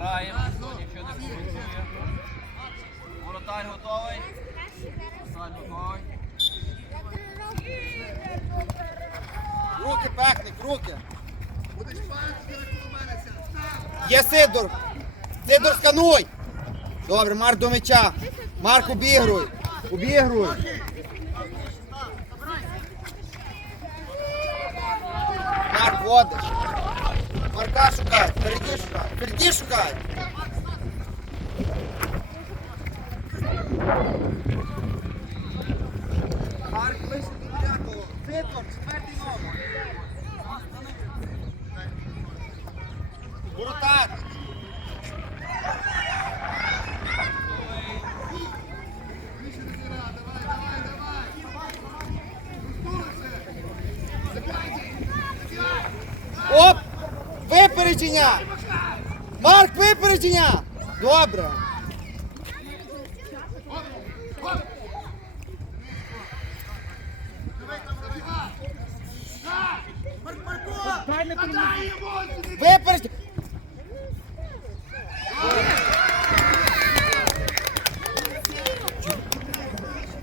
Граємо, нічого не порушує. Воротар готовий. Воротар готовий. Руки, пехник, руки. Є Сидор. Сидор скануй. Добре, Марк до м'яча. Марк обігруй. Обігруй. Марк водиш. Марка шукай. Впереді шукай. Впереді шукай. Марк ближче до дев'ятого. Сидор, четвертий номер. Воротар. Випередження! Марк, випередження! Добре. Випередження!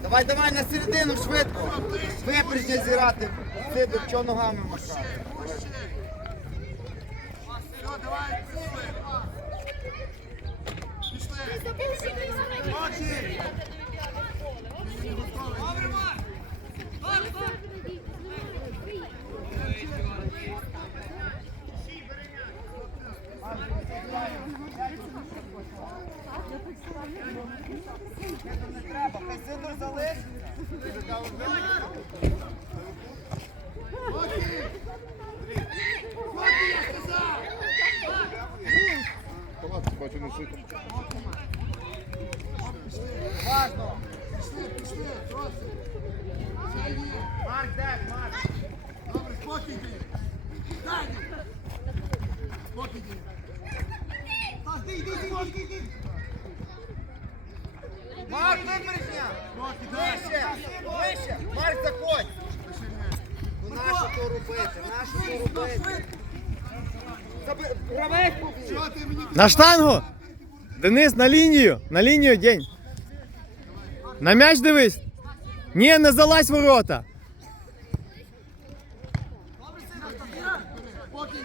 Давай, давай на середину швидко. Випередження зіграти. Сидор, чого ногами махає? Треба, хай Сидор Важно. Марк, дай, Марк. Добре, спокій. Спокій. Марк, випередження. Спокій. Марк, заходь. Ну нащо то робити? Нащо то робити? На штангу! Денис, на лінію! На лінію день! На м'яч дивись! Ні, не залазь в ворота! спокій?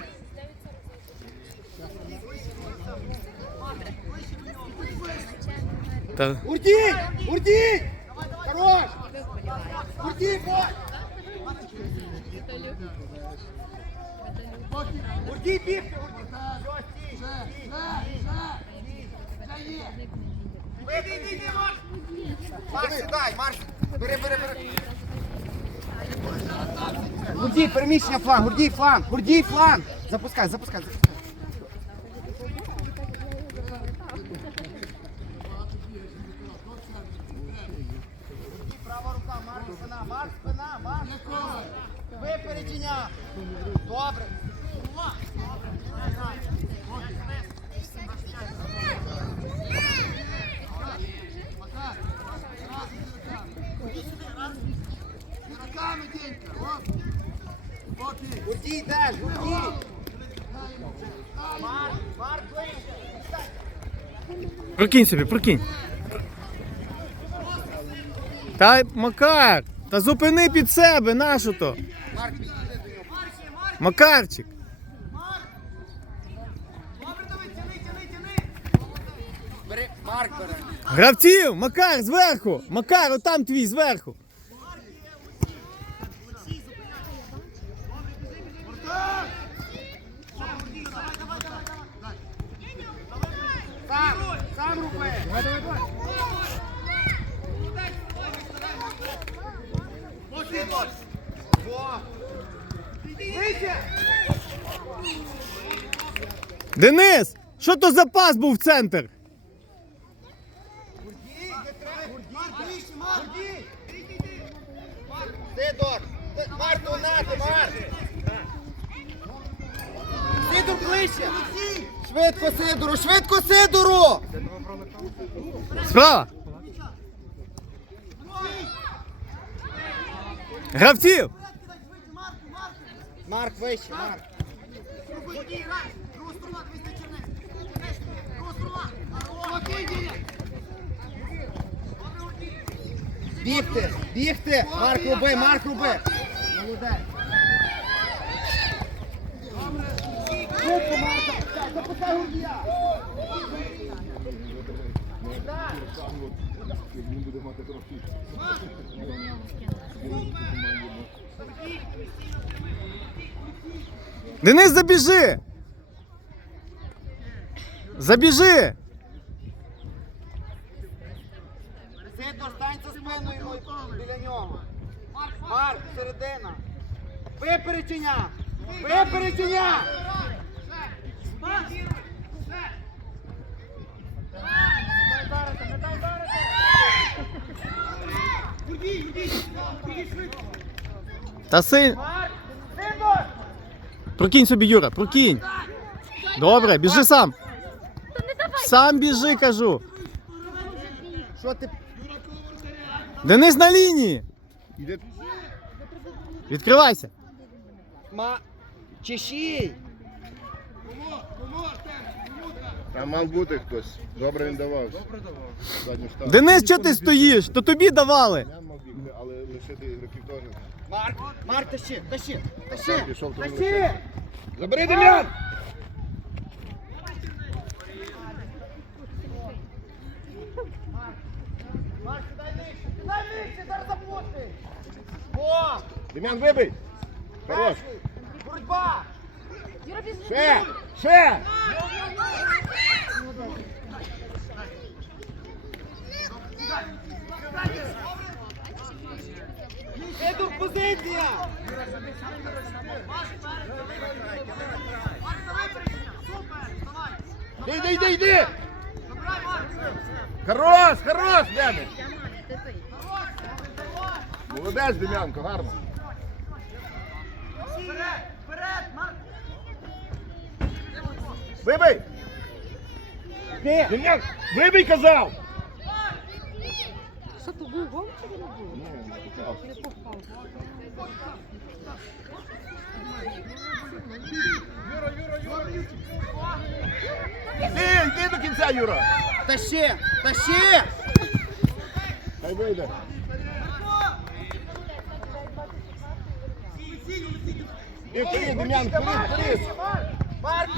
Та... Урдій! Урдій! Хорош! Урдій, бой! Урдій, бігти! Урдій! Іди, іди, іди, Марк! Марк, сідай, Марк! Бери, бери, бери! Гурдій, переміщення фланг, Гурдій, фланг, Гурдій, фланг! Запускай, запускай, запускай. Права рука, Марк, спина, Марк, спина, Марк. Випередження. Добре. Гурдій йдеш, Гурдій. Марк, Марк, ближче. Прокинь собі, прокинь! Та Макар! Та зупини під себе, нащо то? Макарчик! Гравців! Макар, зверху! Макар, отам твій зверху! Сам, сам руби. Давай, давай, давай. Вище. Денис! Що то за пас був в центр? Сидор. Марк, донати, Марк. Сидор ближче. Швидко, Сидору, швидко, Сидору. Справа! Гравців! Марк вище, Марк. Бігти, бігти! Марк руби, Марк руби! Молодець! Швидко, Марка, пускай, запускай Гурдія! Денис, забіжи! Забіжи! Сидно, стань за спиною біля нього. Марк, середина. Випередження! Випередження! Та силь. Прокинь собі, Юра, прокинь. Добре, біжи сам. Сам біжи, кажу. Що ти? Денис на лінії. Іде Відкривайся. Ма... Чешій! Там мав бути хтось. Добре він давав. Добре давав. Задню штангу. Денис, чого ти стоїш? То тобі давали. Я мав бігти, але лишити ігроків теж. Марк, Марк, тащи, тащи, тащи! пішов, то не Тащи! лишив. Забери Дем'ян! Марк, дай нижче, дай нижче, зараз запусти! О! Дем'ян, вибий! Хорош! Перший! Боротьба! Ще! Ще! Іду позиція! Йди, йди, йди! Хорош, хорош, Дем'ян! Молодець, Дем'янко, гарно. Вперед! Вперед! Марк! Вибий! Вибий, казав! Що то був гол чи не був? Ну, Чи попав? Іди, йди до кінця, Юра! Тащи! Тащи! Хай вийде. І вперед, Дем'ян, вперед, вперед! Марк!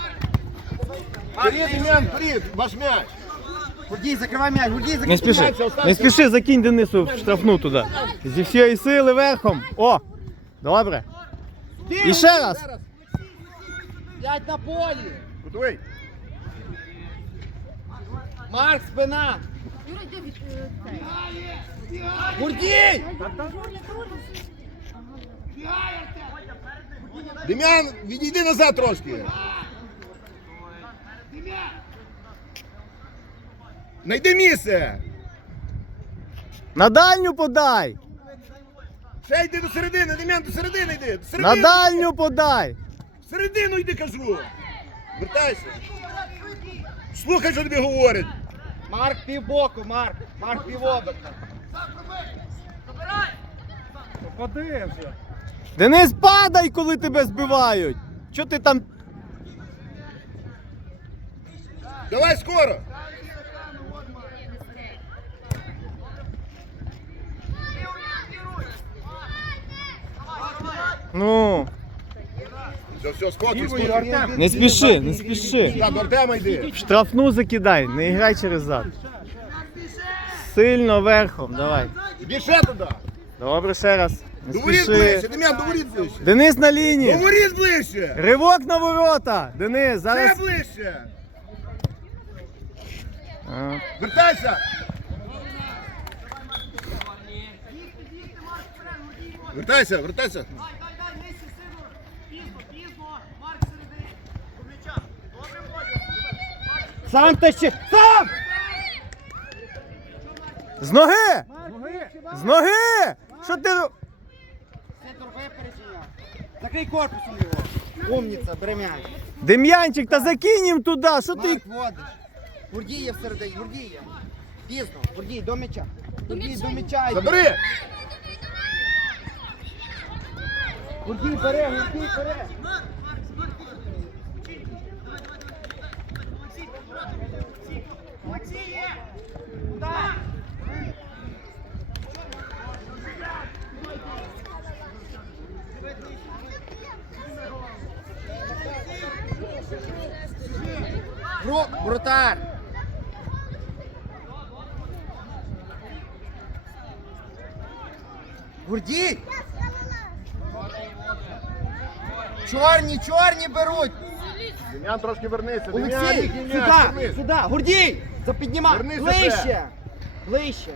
Вперед, Дем'ян, вперед! Ваш м'яч! Гурдій, закривай м'яч, Гурдій, закривай Не спіши. Не спіши, закинь Денису в штрафну туди. Зі всієї сили верхом. О! Добре. І ще раз. П'ять на полі! Готовий? Марк, спина! Юра, йди від е. Гурдій! Дем'ян, відійди назад трошки. Найди місце. На дальню подай. Ще йди до середини, Дем'ян, до середини йди. До На дальню подай. В середину йди, кажу. Вертайся. Слухай, що тобі говорять. Марк півбоку, Марк! Марк півобоку! Денис, падай, коли тебе збивають. Чого ти там? Давай скоро. Ну, Все, все, спокій, спокій. не спіши, не спіши. Так, до Артема йди. В штрафну закидай, не грай через зад. Сильно верхом, давай. Іди ще туди. Добре, ще раз. Не До воріт ближче, спіши. Дем'ян, до воріт ближче. Денис на До лінії. воріт ближче. Ривок на ворота. Денис, Ще зараз. ближче. А. Вертайся. Вертайся, вертайся. Сам тащи! Сам! З ноги! З ноги! Що ти? роб- Центр випередження. Закрий корпусом його. Умніця, м'яч. Дем'янчик, та закинь їм туди, що ти? Марк, водиш. Гурдій є всередині, Гурдій є. Пізно, Гурдій, до м'яча. Гурдій, до м'яча. йди. Забери. Гурдій, бери, Гурдій, бери. Вратар! Гурді! Чорні, чорні беруть! Дем'ян трошки вернися. Олексій, сюди, сюди, Гурді! Запіднімай. Вернися Ближче. Ближче.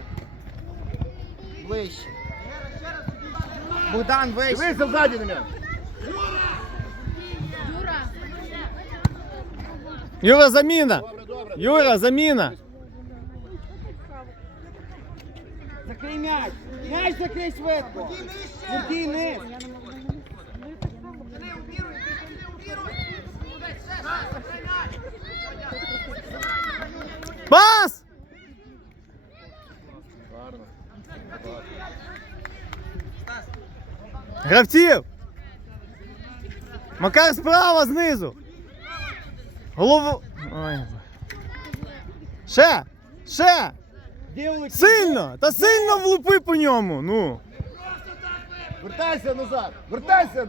Ближче. Богдан, вище. Дивися ззаді, Дем'ян. Юра. Юра, заміна! Юра, заміна! Закрий м'яч. М'яч закрий швидко. Гурдій, низ. Пас! Гравців! Макар справа знизу! Голову. Ой. Ще! Ще! Сильно! Та сильно влупи по ньому! Ну! Вертайся назад. Вертайся.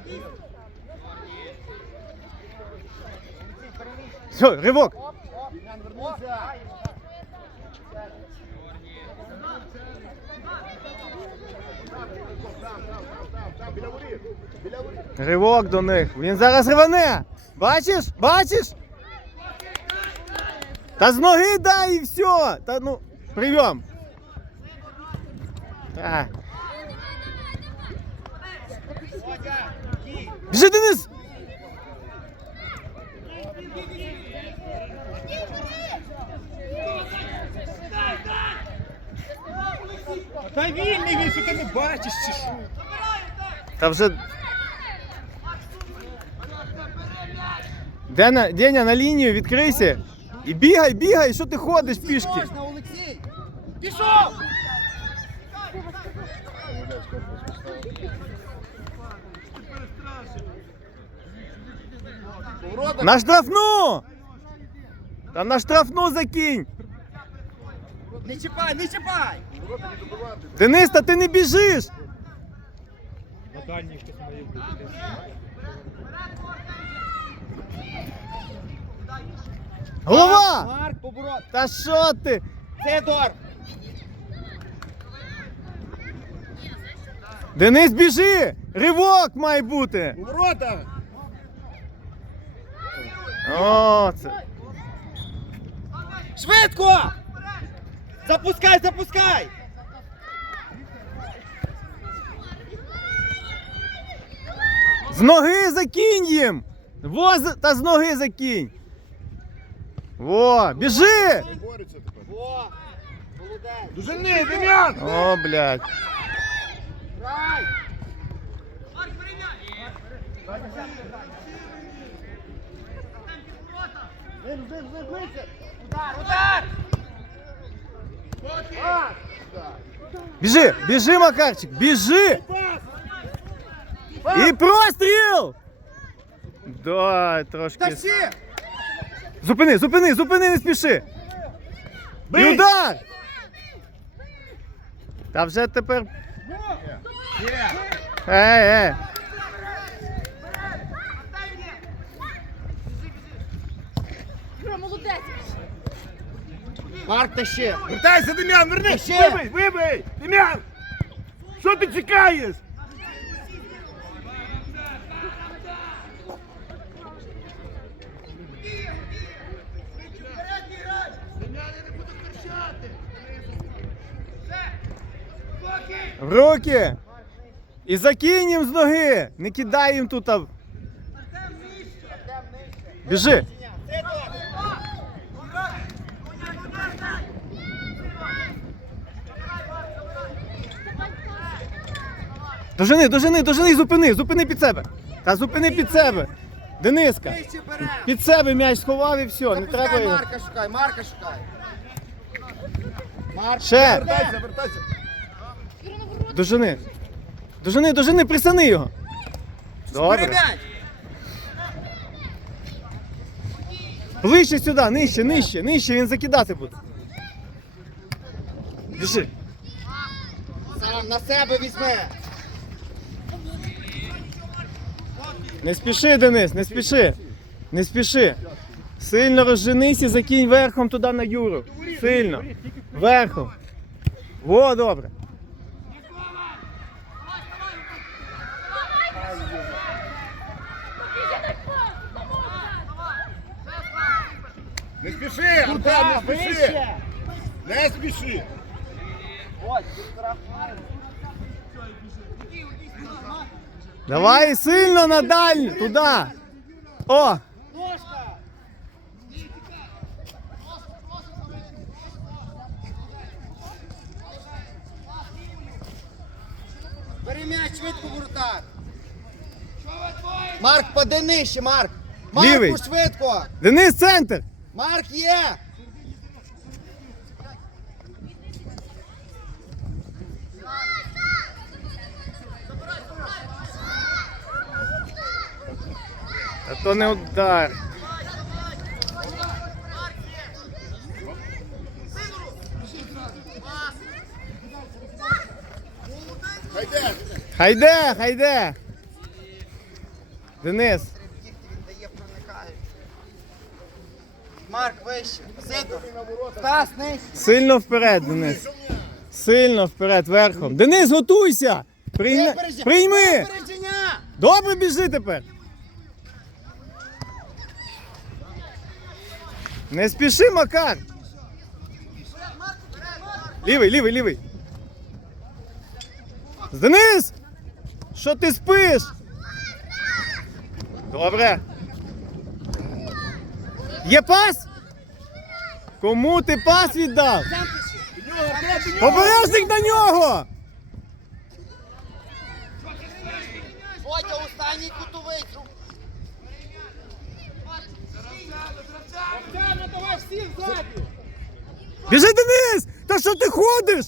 Все, ривок! Вернися. Там, біля воріт. Біля воріт. Ривок до них. Він зараз рване! Бачиш? Бачиш? Та з ноги дай і все! Та ну, прийом! Біжи, Денис! Та вільний він, що ти не бачиш, чи що? Та вже. Деня, Деня, на лінію відкрийся. І бігай, бігай, що ти ходиш пішки? Можна, Олексій. Пішов! Поворота. На штрафну! Та на штрафну закинь! Не чіпай, не чіпай! Денис, та ти не біжиш! Голова! Марк, поворот. Та що ти? Федор! Денис, біжи! Ривок має бути! Поворота. О, це. Швидко! Запускай, запускай! З ноги закинь їм! Во, з- та з ноги закинь! Во, біжи! Борються тепер. Во! Молодець! Дожени, Дем'ян. О, блядь. Грай! Удар, удар! Пас. Біжи, біжи, Макарчик, біжи! І простріл! Да, трошки. Тащи! Зупини, зупини, зупини, не спіши! І удар! Та вже тепер. Ей, ей. Юра, молодець. Марк, тащи! Вертайся, Дем'ян, вернись. Ще. Вибий, вибий. Дем'ян. Що ти чекаєш? В руки! І закинь їм з ноги! Не кидай їм тут. а- Біжи! Дожени, дожени, дожени, зупини, зупини під себе. Та зупини під себе. Дениска, під себе м'яч сховав і все, не треба його. Марка шукай, Марка шукай! Марк, Ще, Вертайся, вертайся. Дожени. Дожени, дожени, присани його. Добре. Ближче сюди, нижче, нижче, нижче, він закидати буде. Біжи. Сам на себе візьме! Не спіши, Денис, не спіши. Не спіши. Сильно розженись і закинь верхом туди на Юру. Сильно. Верхом. Во, добре. Не спіши, Артем, не спіши. Не спіши. Давай сильно на дальню. Туди. О! Бери м'яч швидко, воротар. Марк, пади нижче, Марк. Марку, Лівий. швидко. Денис, центр! Марк є. То не удар. Хайде. Хайде. Денис. Марк, вище. Сидор. Стас, нижче. Сильно вперед, Денис. Сильно вперед, верхом. Денис, готуйся! Прийми. Прийми! Добре біжи тепер. Не спіши, Макар. Лівий, лівий, лівий. Денис! Що ти спиш? Добре. Є пас? Кому ти пас віддав? Обережник на нього! Водя, останній Біжи, Денис! Та що ти ходиш?